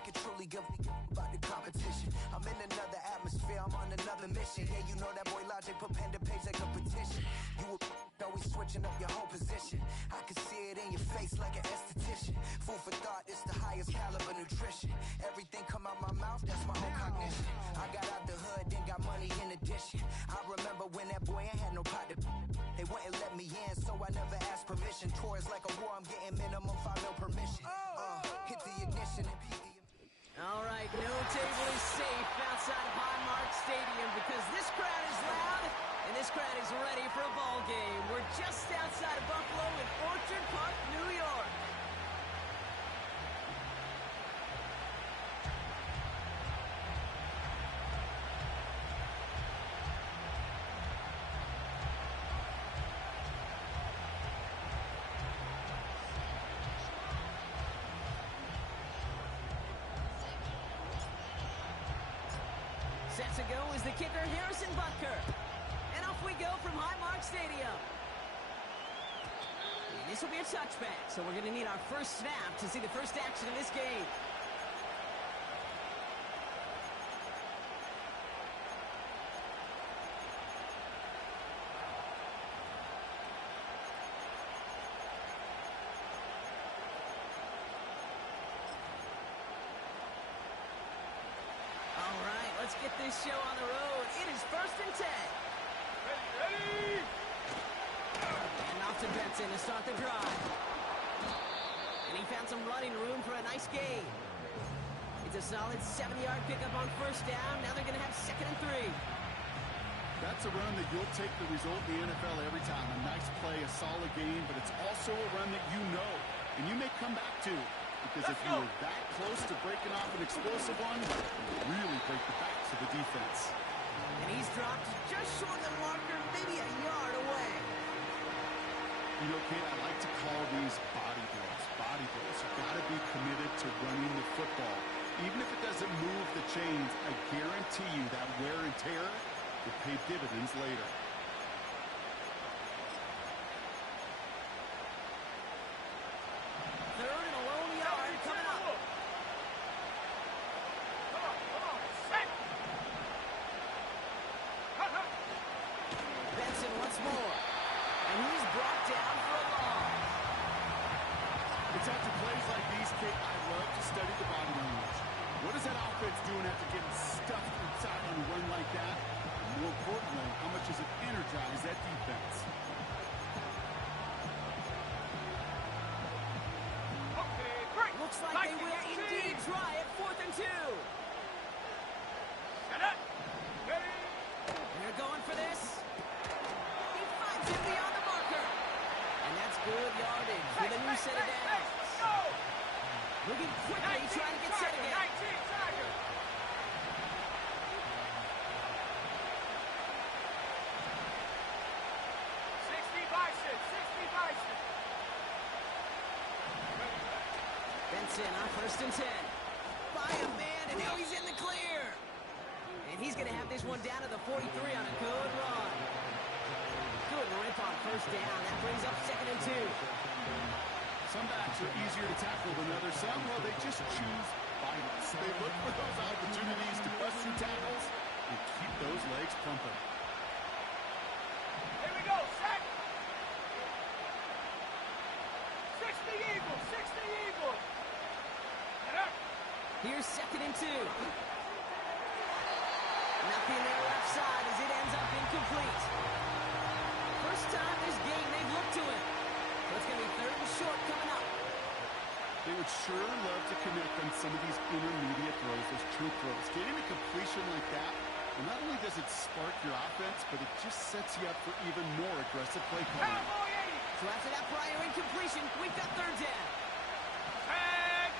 I can truly give about the competition. I'm in another atmosphere, I'm on another mission. Yeah, you know that boy Logic put pen to page like a petition. You always switching up your whole position. I can see it in your face like an esthetician. Food for thought, it's the highest caliber nutrition. Everything come out my mouth, that's my own cognition. I got out the hood, then got money in addition. I remember when that boy ain't had no pot to. They wouldn't let me in, so I never asked permission. Tours like a war, I'm getting minimum 5 mil permission. Hit the ignition and all right, no table is safe outside of Highmark Stadium because this crowd is loud and this crowd is ready for a ball game. We're just outside of Buffalo in Orchard Park, New York. Set to go is the kicker, Harrison Butker. And off we go from Highmark Stadium. And this will be a touchback, so we're going to need our first snap to see the first action of this game. Let's get this show on the road. It is 1st and 10. Ready! And off to Benson to start the drive. And he found some running room for a nice gain. It's a solid 70-yard pickup on 1st down. Now they're going to have 2nd and 3. That's a run that you'll take the result in the NFL every time. A nice play, a solid game, but it's also a run that you know and you may come back to. Because if you were that close to breaking off an explosive one, you really break the backs of the defense. And he's dropped just short of the marker, maybe a yard away. You know, Kate, I like to call these body blows. Body blows. You've got to be committed to running the football. Even if it doesn't move the chains, I guarantee you that wear and tear will pay dividends later. Third and a lone yard coming up. Come on, set! Benson once more. And he's brought down for a loss. It's after plays like these, Kate, I love to study the body language. What is that offense doing after getting stuffed inside on a run like that? And more importantly, how much does it energize that defense? Looks like they will indeed try at 4th and 2. Set up! Ready! They're going for this. He finds him beyond the marker. And that's good yardage with a new set of downs. Let's go! Moving quickly, trying to get set again. 19 Tiger! Benson on 1st and 10. By a man, and now he's in the clear. And he's going to have this one down to the 43 on a good run. Good rip on 1st down. That brings up 2nd and 2. Some backs are easier to tackle than others. Some, well, they just choose violence. They look for those opportunities to bust through tackles and keep those legs pumping. Here we go, set! 60 Eagles, 60 Eagles! Here's 2nd and 2. Nothing there left side as it ends up incomplete. First time this game they've looked to him. So it's going to be 3rd and short coming up. They would sure love to connect on some of these intermediate throws, those true throws. Getting a completion like that, and not only does it spark your offense, but it just sets you up for even more aggressive play calling. Cowboy 80! So after that prior incompletion, we've got 3rd down. Tag!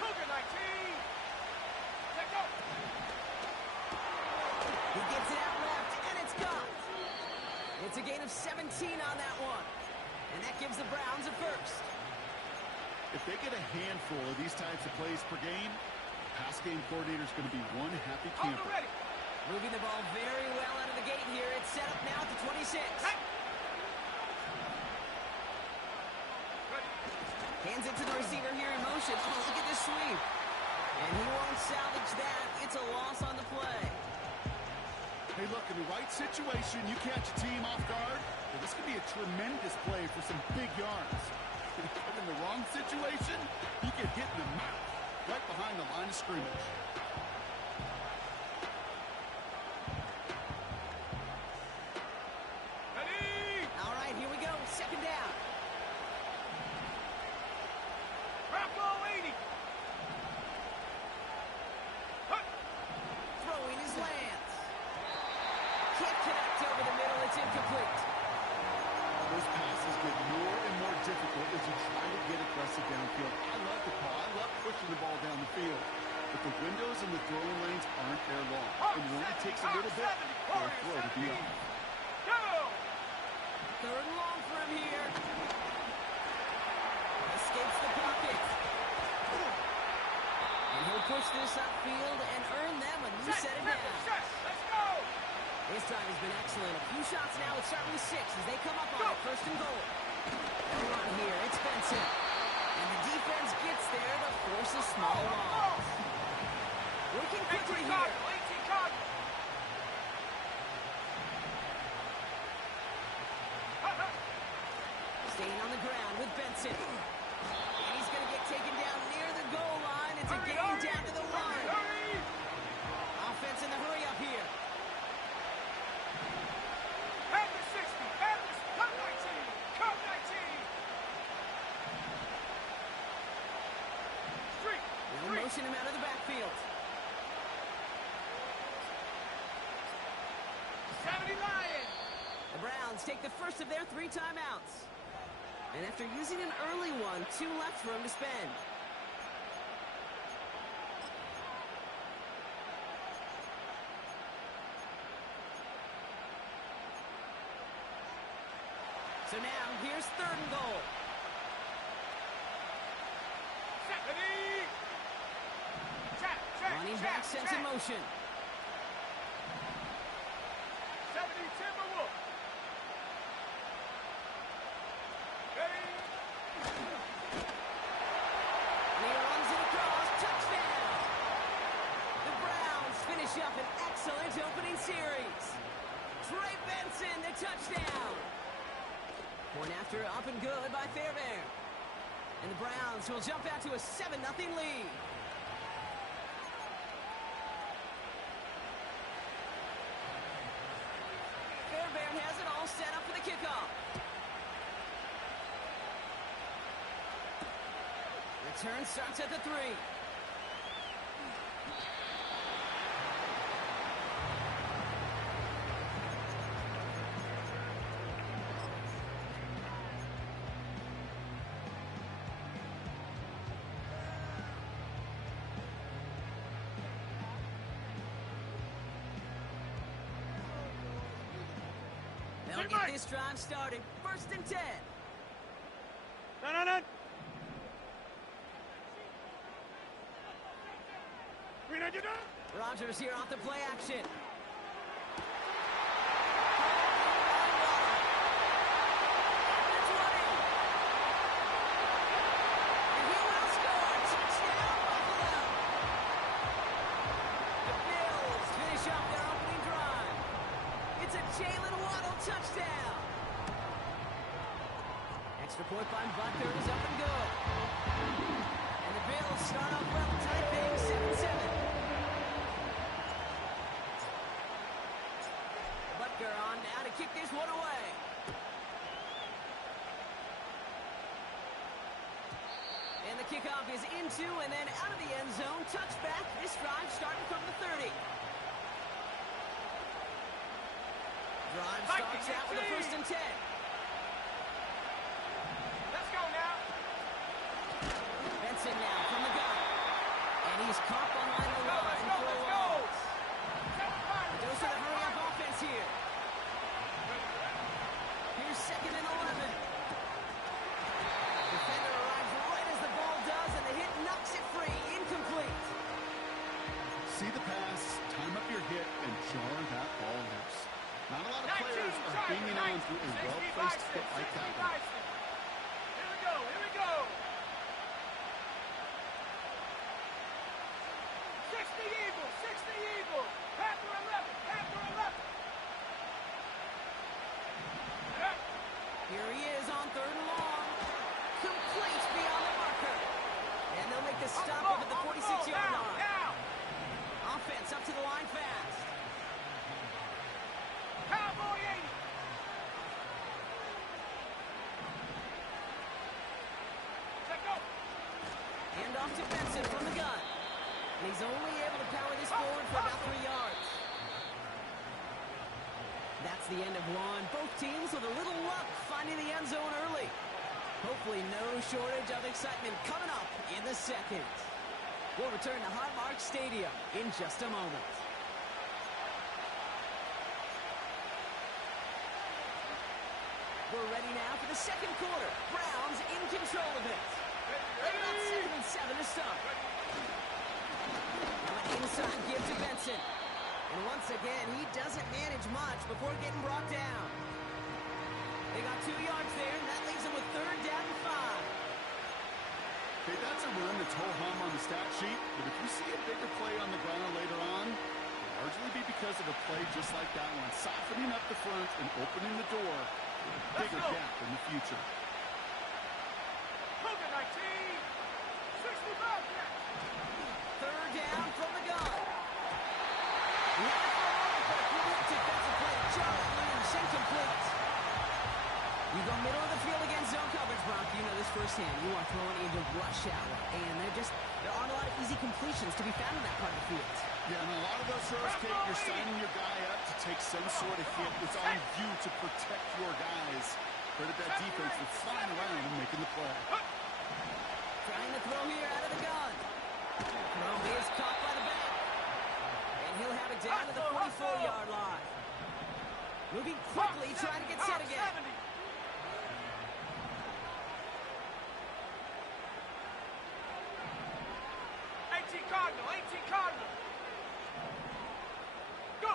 Cougar 19! Let go! He gets it out left, and it's gone. It's a gain of 17 on that one. And that gives the Browns a first. If they get a handful of these types of plays per game, the pass game coordinator is going to be one happy camper. Ready. Moving the ball very well out of the gate here. It's set up now at the 26. Ready. Hands it to the receiver here in motion. Oh, look at this sweep. And he won't salvage that. It's a loss on the play. Hey, look, in the right situation, you catch a team off guard. Well, this could be a tremendous play for some big yards. But in the wrong situation, you get hit in the mouth right behind the line of scrimmage. Ready? All right, here we go. Second down. Bravo 80. Throwing his lands. Can't connect over the middle. It's incomplete. Those passes get more and more difficult as you try to get aggressive downfield. I love the call. I love pushing the ball down the field. But the windows in the throwing lanes aren't there long. And it only takes a little bit for a throw to be up. Go! Third and long for him here. Escapes the pocket. And he'll push this upfield and earn them a new set of downs. Let's go! This time has been excellent. A few shots now. It's starting with 6 as they come up on it. First and goal. They'll run here. It's Benson. And the defense gets there to force a small loss. Working quickly here. Staying on the ground with Benson. And he's going to get taken down near the goal line. It's a gain down to the 1. Offense in the hurry up here. At the 60. At the come 19. Come 19. Street. They'll motion him out of the backfield. 70 Lions. The Browns take the first of their 3 timeouts. And after using an early one, 2 left for him to spend. So now, here's third and goal. Ready? Check, check, Running check, back sets in check. motion. 70 Timberwolf. Ready? And he runs it across. Touchdown! The Browns finish up an excellent opening series. Trey Benson, the touchdown. Point after up and good by Fairbairn. And the Browns will jump out to a 7-0 lead. Fairbairn has it all set up for the kickoff. Return starts at the 3. They'll get this drive started. First and 10. No. 300. Rodgers here off the play action. Touchdown! Extra point by Butker is up and good. And the Bills start off well, tight thing, 7-7. Butker on now to kick this one away. And the kickoff is into and then out of the end zone. Touchback. This drive starting from the 30. Drive starts out with a first and 10. Let's go now. Benson now from the gun. And he's caught behind the line for a loss. It goes to the hurry-up offense here. Here's second and 11. Defender arrives right as the ball does, and the hit knocks it free. Incomplete. See the pass, time up your hit, and jar that ball loose. Not a lot of players are hanging on to a well-placed hit like that one. Here we go. line fast. Cowboy 80. Check go. Hand off to Benson from the gun. And he's only able to power this forward for about 3 yards. That's the end of one. Both teams with a little luck finding the end zone early. Hopefully no shortage of excitement coming up in the second. We'll return to Highmark Stadium in just a moment. We're ready now for the second quarter. Browns in control of it. About 7 and 7 to start. Now an inside give to Benson. And once again, he doesn't manage much before getting brought down. They got 2 yards there, and that leaves them with 3rd down and 5. Okay, that's a run that's ho-hum on the stat sheet, but if you see a bigger play on the ground later on, it'll largely be because of a play just like that one, softening up the front and opening the door for a bigger gap in the future. Cougar 19. 65 catch. 3rd down from the gun. Left for a moment, but a great defensive play. Charlie Williams incomplete. You go middle of the field against zone coverage, Brock. You know this firsthand. You are throwing into rush hour, and there aren't a lot of easy completions to be found in that part of the field. Yeah, and a lot of those throws, Kate, you're signing your guy up to take some sort of hit. It's on you to protect your guys. Credit that defense for flying around and making the play. Trying to throw here out of the gun. Throw is caught by the back. And he'll have it down to the 44-yard line. Moving quickly, trying to get set again. 70. Cardinal, 18 Cardinal. Go.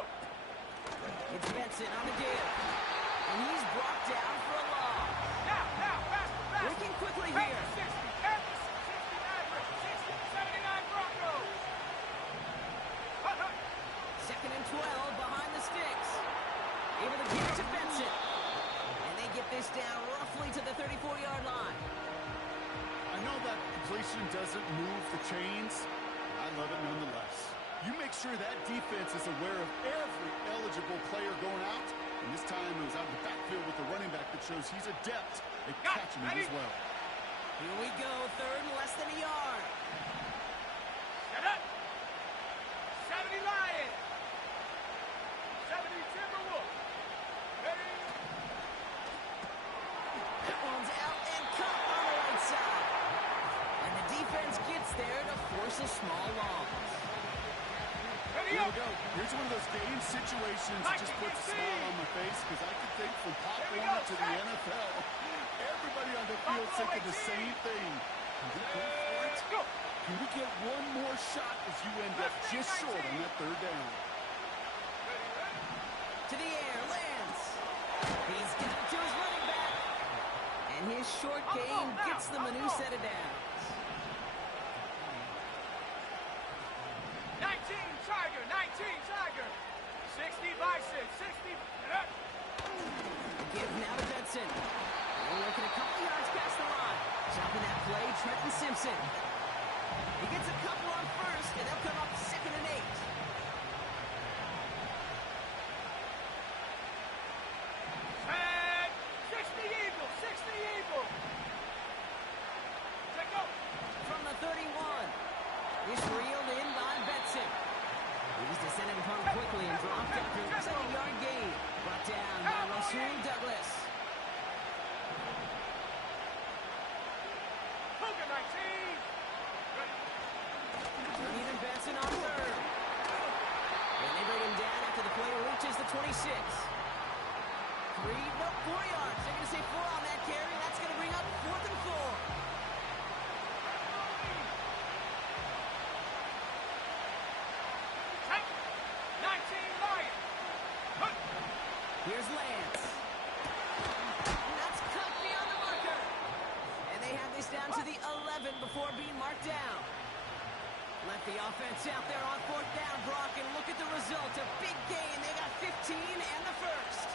It's Benson on the give. And he's brought down for a loss. Now, faster. Working quickly here. 60, 79 Broncos. 2nd and 12 behind the sticks. Able to give it to Benson. And they get this down roughly to the 34-yard line. I know that completion doesn't move the chains. I love it nonetheless. You make sure that defense is aware of every eligible player going out. And this time it was out of the backfield with the running back that shows he's adept at catching it as well. Here we go, 3rd and less than a yard. Set up. 70 Lions. 70 Timberwolves. Ready. That one's out and cut on the right side. And the defense gets there to force a small loss. Here we go. Here's one of those game situations that just puts a smile on my face because I could think from Pop Warner to the NFL, everybody on the field thinking the same thing. Can we go for it? Can we get one more shot as you end up just short on that 3rd down? To the air, lands. He's got it to his running back. And his short game gets them a new set of downs. 19 Tiger. 60 Bison, 60. Give now to Benson. We're looking a couple yards past the line. Jumping that play, Trenton Simpson. He gets a couple on 1st, and they'll come up 2nd and 8. And 60 Eagle. Check go. From the 31. It's reeled in by Benson. He's descended upon him quickly and dropped after a 7-yard gain. Brought down by Rasul Douglas. Cougar 19. Turning and Benson on 3rd. And they bring him down after the play reaches the 26. 4 yards. They're going to say 4 on that carry. That's going to bring up 4th and 4. Here's Lance. That's cut beyond the marker. And they have this down to the 11 before being marked down. Let the offense out there on 4th down, Brock, and look at the result. A big gain. They got 15 and the 1st.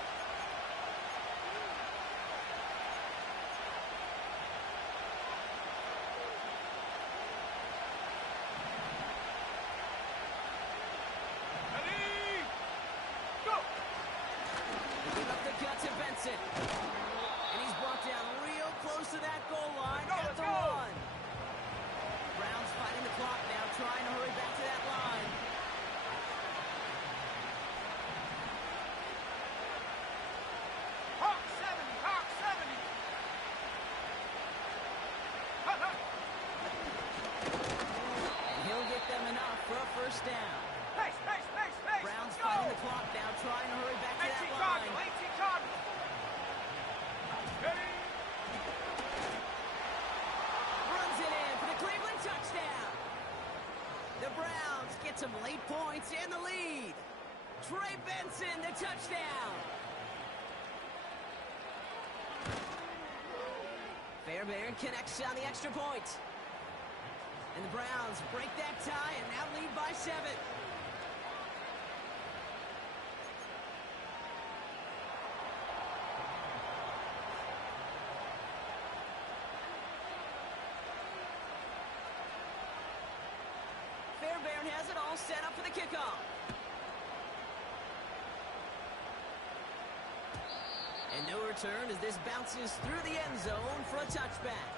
get some late points and the lead. Trey Benson, the touchdown. Fairbairn connects on the extra point. And the Browns break that tie and now lead by 7. Fairbairn has it all set up for the kickoff. And no return as this bounces through the end zone for a touchback.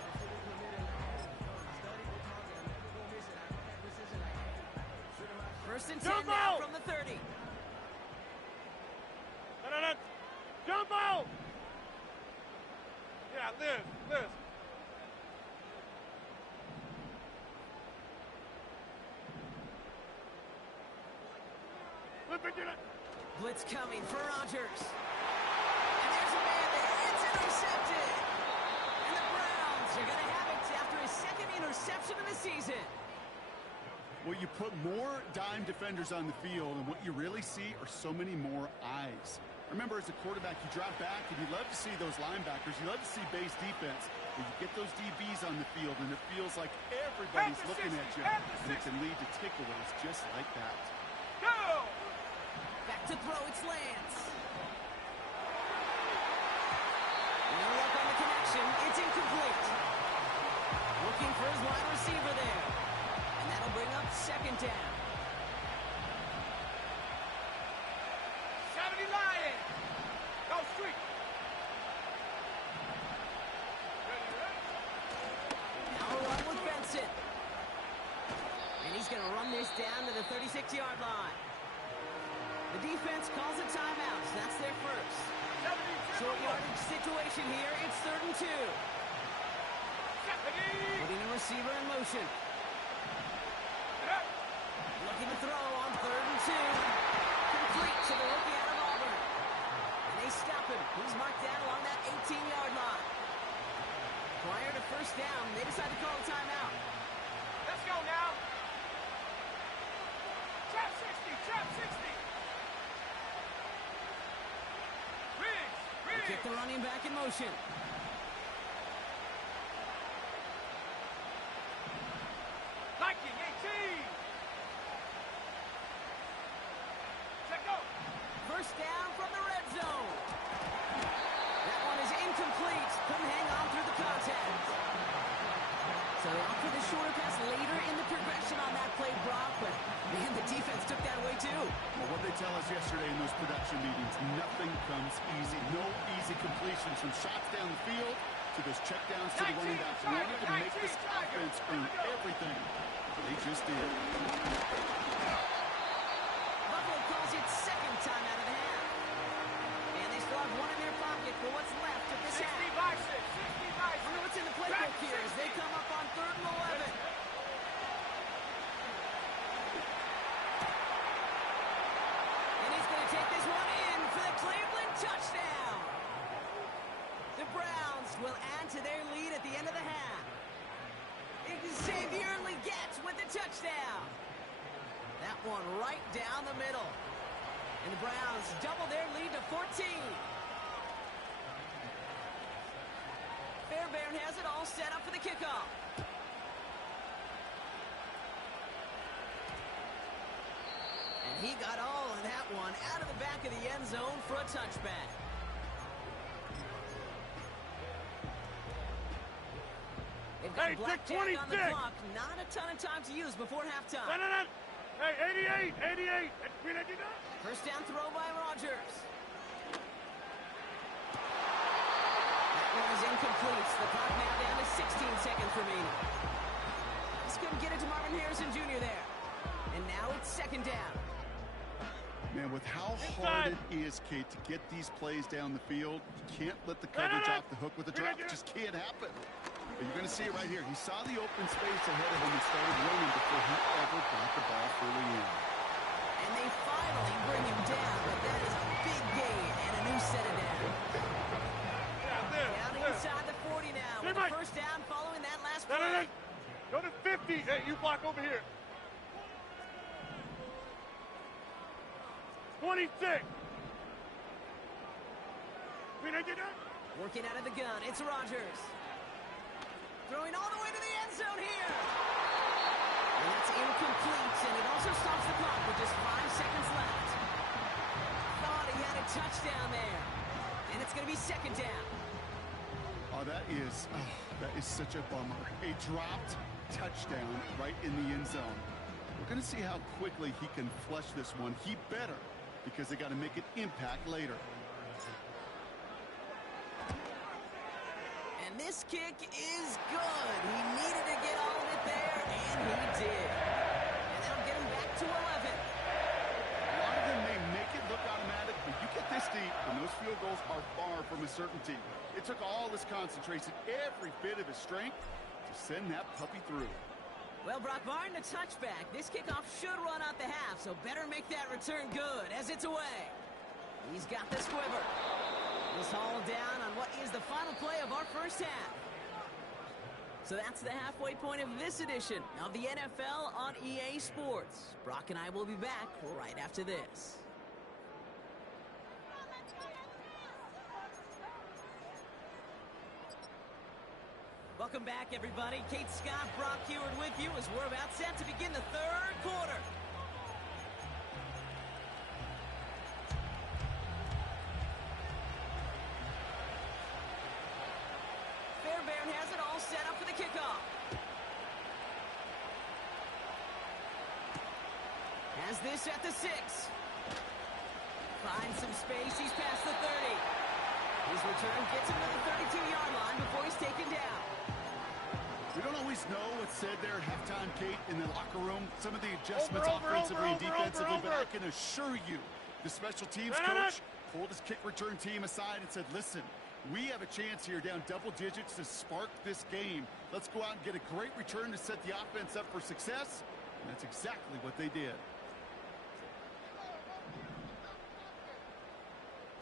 First and 10 now from the 30. No. Jump out! Yeah, Liz. Blitz coming for Rodgers. And there's a man there. It's intercepted. And the Browns are going to have it after his second interception of the season. Well, you put more dime defenders on the field, and what you really see are so many more eyes. Remember, as a quarterback, you drop back, and you love to see those linebackers. You love to see base defense. But you get those DBs on the field, and it feels like everybody's looking at you, and it can lead to takeaways just like that. Go! Back to throw, it's Lance. No luck on the connection. It's incomplete. Looking for his wide receiver there. And that'll bring up second down. 70 Lions! Go street! Now a run with Benson. And he's going to run this down to the 36-yard line. The defense calls a timeout, so that's their first. Short yardage situation here. It's 3rd and 2. Putting a receiver in motion. Looking to throw on 3rd and 2. Complete to the rookie out of Auburn. And they stop him. He's marked down along that 18-yard line. Prior to first down, they decide to call a timeout. Let's go now. Trap 60. Get the running back in motion. Liking 18. Check go. First down from the red zone. That one is incomplete. Couldn't hang on through the contact. So they offer the shorter pass later in the progression on that play, Brock, but man, the defense took that away too. Well, what they tell us yesterday in those production meetings, nothing comes easy. No easy completions from shots down the field to those checkdowns to the running backs. They wanted to make this offense earn everything. They just did. Buffalo calls it second time out of the half. And they still have one in their pocket for what's left of this half. 60 by 6. I wonder what's in the playbook here as they come up on 3rd and 11. And he's going to take this one in for the Cleveland touchdown. The Browns will add to their lead at the end of the half. Xavier Legette with the touchdown. That one right down the middle. And the Browns double their lead to 14. Fairbairn has it all set up for the kickoff. And he got all of that one out of the back of the end zone for a touchback. They've got blackjack on the clock. Not a ton of time to use before halftime. No. Hey, 88. First down throw by Rodgers. Is incomplete. The clock now down to 16 seconds remaining. He's going to get it to Marvin Harrison Jr. there. And now it's second down. Man, with how hard it is, Kate, to get these plays down the field, you can't let the coverage off the hook with a drop. It just can't happen. But you're going to see it right here. He saw the open space ahead of him and started running before he ever got the ball fully in. And they finally bring him down, but that is a big gain and a new set of down. Down inside the 40 now with the first down following that last play. Go to 50. Hey, you block over here. 26. Working out of the gun, it's Rodgers. Throwing all the way to the end zone here. And that's incomplete, and it also stops the clock with just 5 seconds left. Thought he had a touchdown there. And it's going to be second down. Oh, that is such a bummer. A dropped touchdown right in the end zone. We're going to see how quickly he can flush this one. He better, because they got to make an impact later. And this kick is good. He needed to get all of it there, and he did. And that'll get him back to 11. A lot of them may make it look automatic, but you get this deep, and those field goals are far from a certainty. It took all his concentration, every bit of his strength, to send that puppy through. Well, Brock, barring the touchback, this kickoff should run out the half, so better make that return good as it's away. He's got this quiver. He's hauled down on what is the final play of our first half. So that's the halfway point of this edition of the NFL on EA Sports. Brock and I will be back right after this. Welcome back, everybody. Kate Scott, Brock Heward with you as we're about set to begin the third quarter. Fairbairn has it all set up for the kickoff. Has this at the 6. Finds some space. He's past the 30. His return gets him to the 32-yard line before he's taken down. We don't always know what's said there at halftime, Kate, in the locker room. Some of the adjustments offensively and defensively, but I can assure you the special teams coach pulled his kick return team aside and said, listen, we have a chance here down double digits to spark this game. Let's go out and get a great return to set the offense up for success. And that's exactly what they did.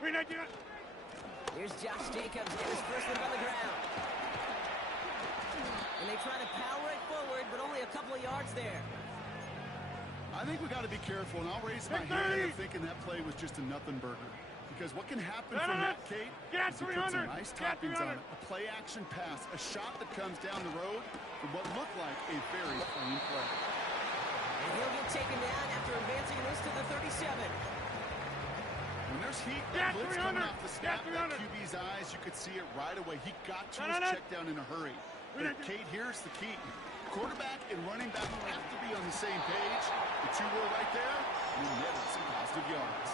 Here's Josh Jacobs getting his first one on the ground. And they try to power it forward, but only a couple of yards there. I think we got to be careful, and I'll raise my hand of thinking that play was just a nothing burger. Because what can happen from that, Kate, is he puts some nice toppings on it. A play-action pass, a shot that comes down the road from what looked like a very clean play. And he'll get taken down after advancing this to the 37. When there's heat, that blitz coming off the snap, that QB's eyes, you could see it right away. He got to his check down in a hurry. But Kate, here's the key. Quarterback and running back have to be on the same page. The two were right there, and he netted some positive yards.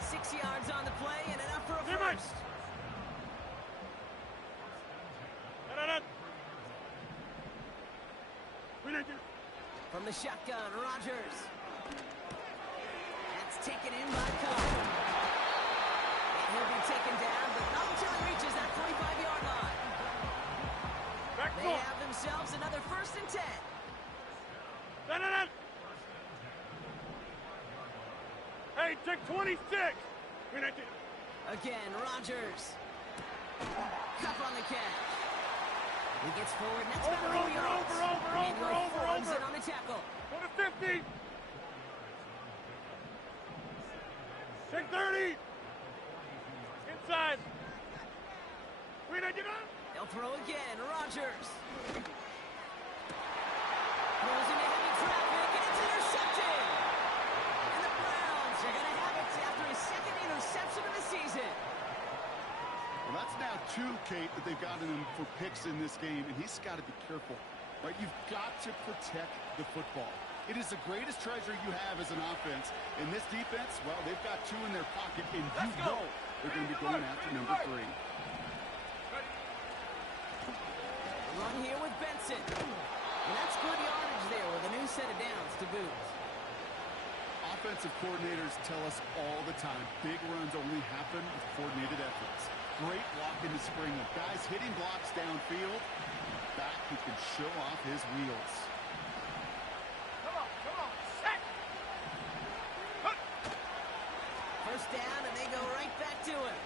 6 yards on the play and enough for a first. From the shotgun, Rodgers. That's taken in by Killa. And he'll be taken down, but not until he reaches that 45-yard line. They have themselves another 1st and 10. Hey, take 26. Again, Rodgers. Cup on the catch. He gets forward, and that's about 4 yards. Over. On the tackle. Go to 50. Take 30. Inside. They'll throw again. Rodgers. Throws into heavy traffic, and it's intercepted. And the Browns are going to have it after his 2nd interception of the season. Well, that's now 2, Kate, that they've gotten him for picks in this game, and he's got to be careful. Right? You've got to protect the football. It is the greatest treasure you have as an offense. In this defense, well, they've got 2 in their pocket, and you know they're going to be going after number 3. Run here with Benson. And that's good yardage there with a new set of downs to boot. Offensive coordinators tell us all the time, big runs only happen with coordinated efforts. Great block in the spring of guys hitting blocks downfield. Back who can show off his wheels. Come on, set. First down, and they go right back to him.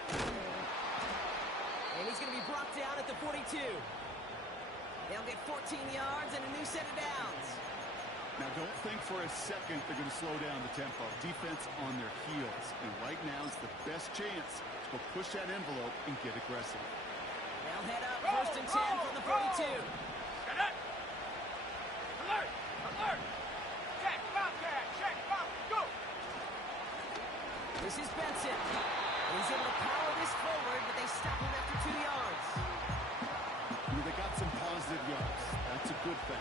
And he's going to be brought down at the 42. They'll get 14 yards and a new set of downs. Now, don't think for a second they're going to slow down the tempo. Defense on their heels. And right now is the best chance to go push that envelope and get aggressive. They'll head up 1st and 10 from the 42. Set it. Alert! Alert! Check, Bobcat! Check, Bob! Go! This is Benson. And he's able to power this forward, but they stop him after 2 yards. They got some positive yards. That's a good thing.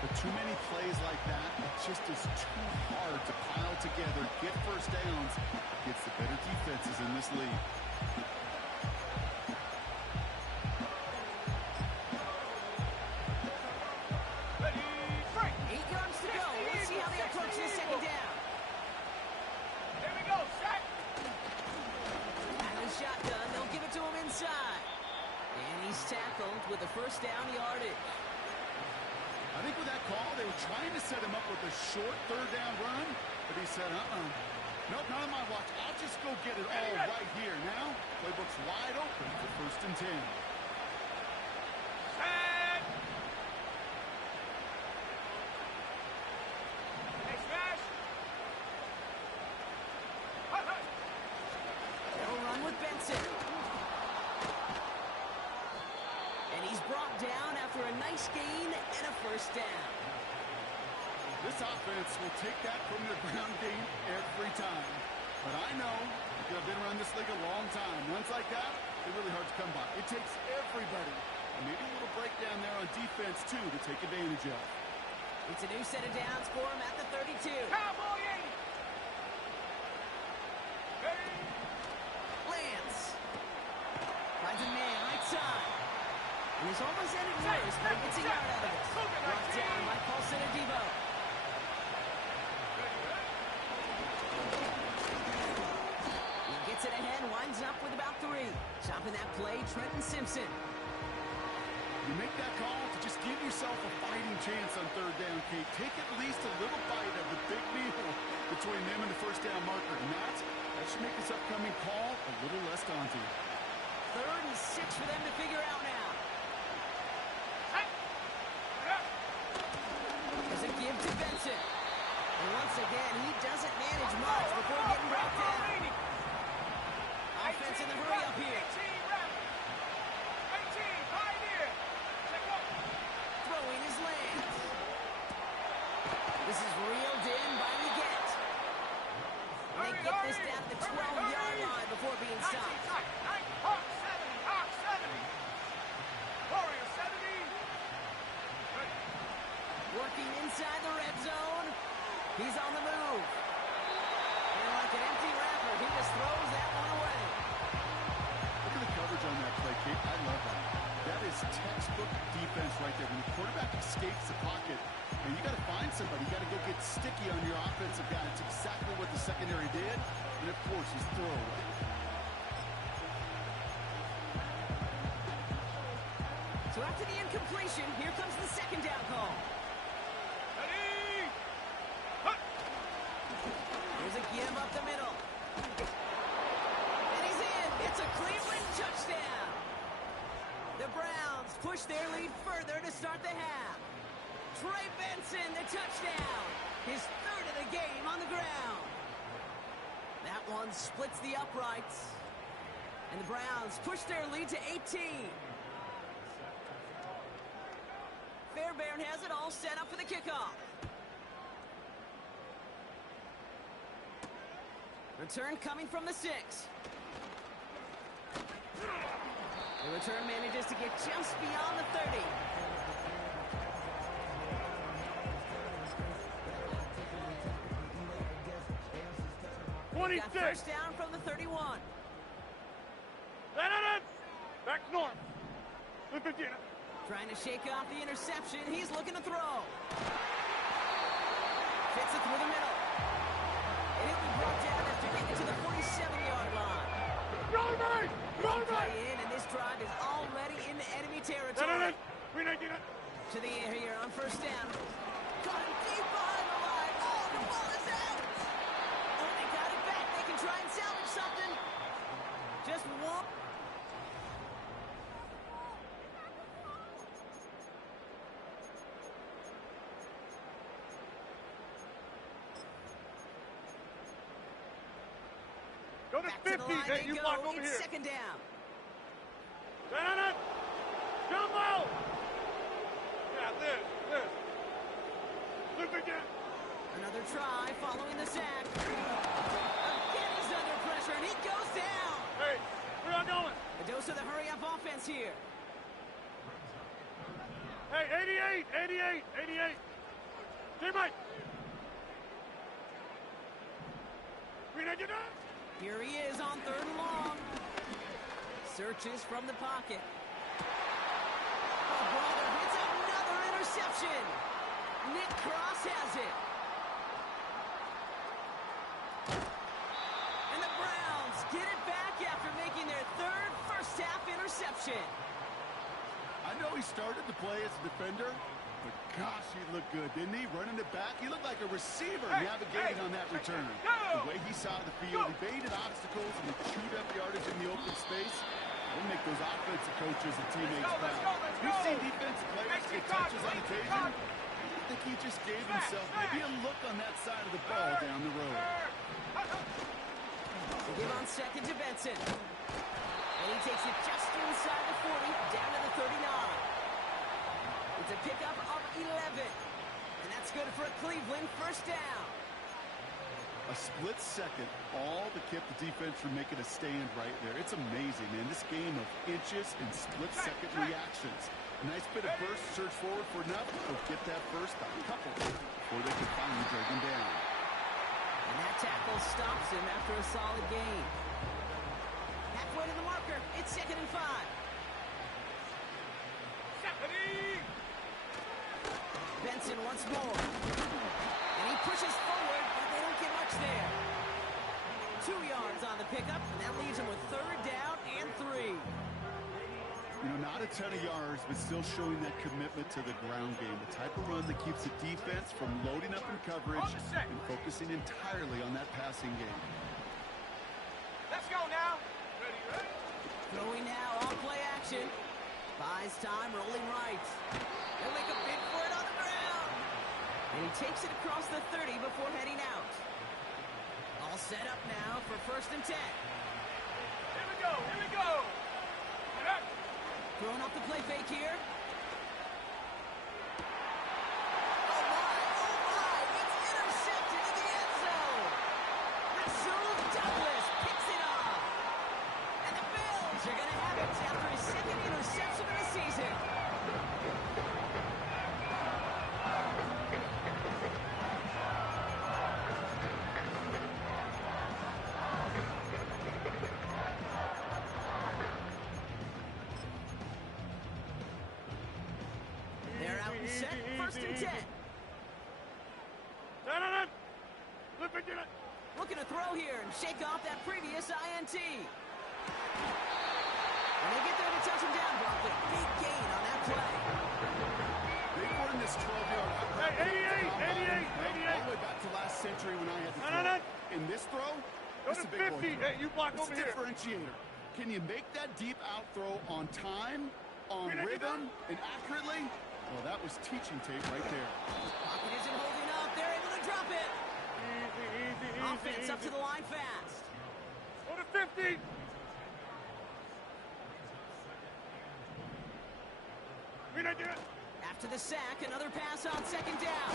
But too many plays like that, it just is too hard to pile together, get first downs against the better defenses in this league. Ready, break! 8 yards to go. Let's see how they approach this 2nd down. Here we go, sack! Out of the shotgun, they'll give it to him inside. And he's tackled with the 1st down yardage. I think with that call, they were trying to set him up with a short 3rd down run, but he said, nope, not on my watch. I'll just go get it all right here. Now, playbook's wide open for 1st and 10. Set! Hey, smash! Hut, hut! They'll run with Benson. And he's brought down after a nice gain and a 1st down. This offense will take that from their ground game every time. But I know, because I've been around this league a long time, runs like that, they're really hard to come by. It takes everybody. And maybe a little breakdown there on defense, too, to take advantage of. It's a new set of downs for him at the 32. Cowboy 80! Hey! Lance finds a man right side. And he's almost ended worse, but he gets a yard out of it. Brought down by Paulson and Debo. He gets it ahead, winds up with about 3. Chopping that play, Trenton Simpson. You make that call to just give yourself a fighting chance on 3rd down, Kate. Take at least a little bite of the big meal between them and the 1st down marker. And that should make this upcoming call a little less daunting. 3rd and 6 for them to figure out now. There's a give to Benson. And once again, he doesn't manage much before getting brought down. Offense in the hurry up here. 18, Pioneer! Check up! Throwing his Lance. This is reeled in by Leggett. And they get this down to the 12-yard line before being stopped. Hawk 70, Hawk 70! Warrior 70! Working inside the red zone. He's on the move. And like an empty wrapper, he just throws that one away. Look at the coverage on that play, Kate. I love that. That is textbook defense right there. When the quarterback escapes the pocket, and you got to find somebody. You got to go get sticky on your offensive guy. It's exactly what the secondary did. And, of course, his throwaway. So after the incompletion, here comes the 2nd down call. Ready! Hut! There's a give up the middle. And he's in. It's a Cleveland touchdown. The Browns push their lead further to start the half. Trey Benson, the touchdown. His 3rd of the game on the ground. That one splits the uprights. And the Browns push their lead to 18. Fairbairn has it all set up for the kickoff. Return coming from the 6. The return manages to get just beyond the 30. Got 1st down from the 31. Back north. Trying to shake off the interception. He's looking to throw. Fits it through the middle. And he'll be brought down after getting to the 47-yard line. Play in, and this drive is already into enemy territory. To the air here on 1st down. Caught him deep behind the line. Oh, the ball is out. Oh, they got it back. They can try and salvage something. Just one. Go to Back to the 50. line Hey, they you go. block over It's here. second down. Jumbo! Yeah, this. Look again. Another try following the sack. Again, he's under pressure, and he goes down. Hey, where y'all going? A dose of the hurry-up offense here. Hey, 88. J-Mike. Here he is on third and long. Searches from the pocket. Oh, brother, hits another interception. Nick Cross has it. And the Browns get it back after making their third first-half interception. I know he started to play as a defender, but gosh, he looked good, didn't he? Running it back, he looked like a receiver navigating on that return. The way he saw the field, he baited obstacles and he chewed up yardage in the open space. We'll make those offensive coaches and teammates proud. We've seen defensive players get touches on occasion. I think he just gave himself maybe a look on that side of the ball down the road. They give on second to Benson. And he takes it just inside the 40, down to the 39. It's a pickup of 11. And that's good for a Cleveland first down. A split second, all that kept the defense from making a stand right there. It's amazing, man. This game of inches and split-second reactions. A nice bit of burst, search forward for enough. They'll get that first, a couple, before they can finally drag him down. And that tackle stops him after a solid gain. Halfway to the marker, it's 2nd and 5. Benson once more. And he pushes forward, but they don't get much there. 2 yards on the pickup, and that leaves him with third down and 3. You know, not a ton of yards, but still showing that commitment to the ground game. The type of run that keeps the defense from loading up in coverage and focusing entirely on that passing game. Let's go now. Ready? Throwing now, all play action. Buys time, rolling right. He'll make a bid for it on the ground. And he takes it across the 30 before heading out. All set up now for 1st and 10. Here we go. Get up. Throwing off the play fake here. Oh my, it's intercepted in the end zone. Rasul Douglas picks it off. And the Bills are going to have it after his 2nd interception of the season. They're out and set, 1st and 10. Looking to throw here and shake off that previous INT. When they get there to touch him down, Brockton, big gain on that play. They've run this 12-yard. Hey, 88. All the way back to last century when I had to throw. In this throw, Go that's to a big 50. one. Hey, you block It's over a here. differentiator. Can you make that deep out throw on time, on rhythm, and accurately? Well, that was teaching tape right there. Pocket isn't holding up. They're able to drop it. Offense up to the line fast. Go to 50. After the sack, another pass on 2nd down.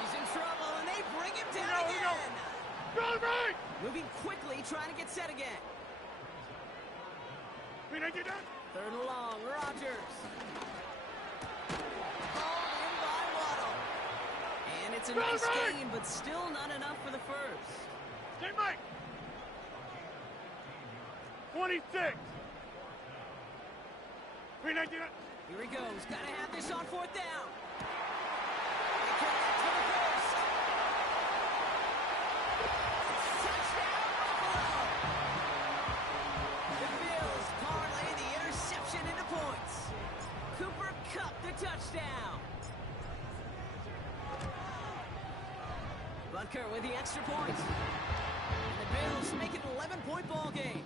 He's in trouble, and they bring him down again. Go right. Moving quickly, trying to get set again. 3rd and long, Rodgers. Called in by Waddle. And it's a nice gain, but still not enough for the first. Hey, Mike. 26. Here he goes. Got to have this on 4th down. They connect for the first. Touchdown, Buffalo. The Bills parlay the interception into points. Cooper Kupp the touchdown. Butker with the extra point. And the Bills make it an 11-point ball game.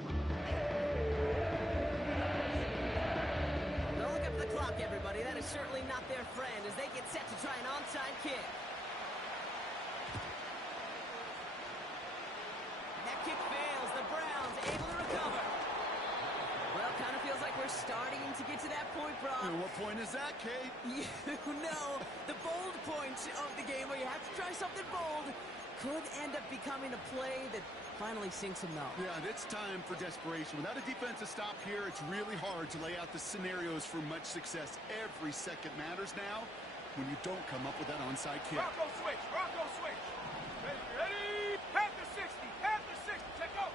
Don't look up the clock, everybody. That is certainly not their friend as they get set to try an onside kick. That kick fails. The Browns able to recover. Well, kind of feels like we're starting to get to that point, Brock. And what point is that, Kate? You know, the bold point of the game where you have to try something bold could end up becoming a play that finally sinks him though. Yeah, it's time for desperation. Without a defensive stop here, it's really hard to lay out the scenarios for much success. Every second matters now when you don't come up with that onside kick. Bronco switch. Bronco switch. Ready. Panther 60. Panther 60. Check out.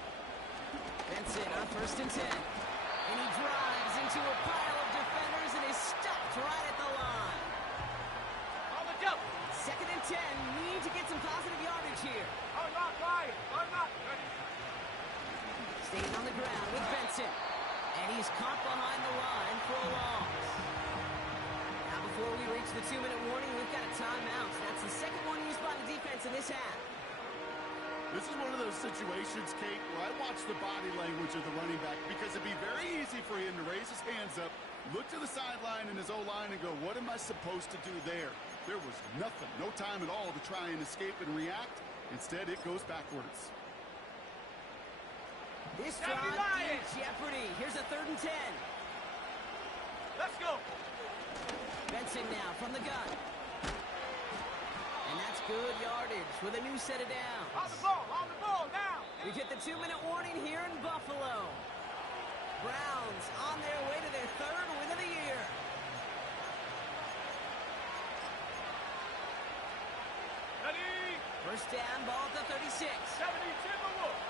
Benson on 1st and 10. And he drives into a pile of defenders and is stopped right at the line. On the jump. 2nd and 10. Need to get some positive yardage here. Unlock Ryan. Unlock. Ready. Staying on the ground with Benson. And he's caught behind the line for a loss. Now before we reach the 2-minute warning, we've got a timeout. That's the second one used by the defense in this half. This is one of those situations, Kate, where I watch the body language of the running back because it'd be very easy for him to raise his hands up, look to the sideline in his O-line and go, what am I supposed to do there? There was nothing, no time at all to try and escape and react. Instead, it goes backwards. This drive in jeopardy. Here's a 3rd and 10. Let's go. Benson now from the gun. And that's good yardage with a new set of downs. On the ball now. We get the 2-minute warning here in Buffalo. Browns on their way to their 3rd win of the year. Ready. 1st down, ball at the 36. 70 Timberwolves.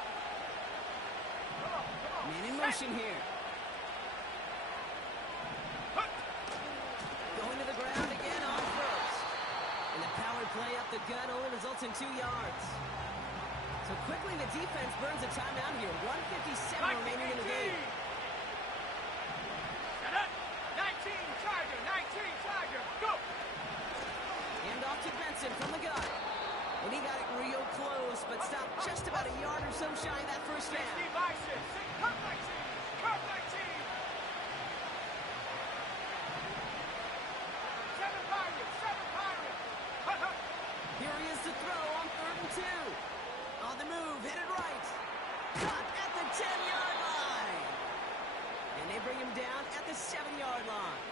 Come on. Man in motion here. Going to the ground again on 1st. And the power play up the gut only results in 2 yards. So quickly the defense burns a timeout here. 1:57 remaining in the game. 19 Tiger. Go. Hand off to Benson from the gun. And he got it real close, but stopped just about a yard or so shy of that 1st 60 down. by 6. Cut 19. Cut 19. 7 Pirates. Here he is to throw on 3rd and 2. On the move, headed right. Caught at the 10-yard line. And they bring him down at the 7-yard line.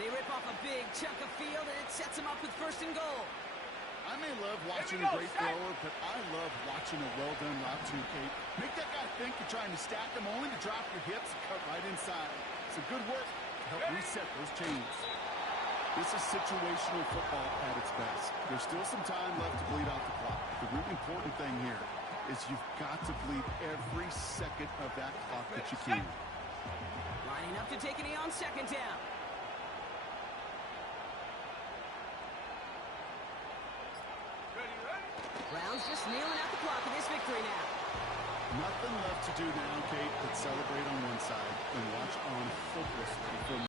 They rip off a big chunk of field, and it sets him up with 1st and goal. I may love watching a great thrower, but I love watching a well-done route too, Kate. Make that guy think you're trying to stack him only to drop your hips and cut right inside. It's a good work to help reset those chains. This is situational football at its best. There's still some time left to bleed out the clock. The really important thing here is you've got to bleed every second of that clock that you can. Lining up to take a knee on 2nd down. Browns just kneeling out the clock in this victory now. Nothing left to do now, Kate, but celebrate on one side and watch on hopelessly from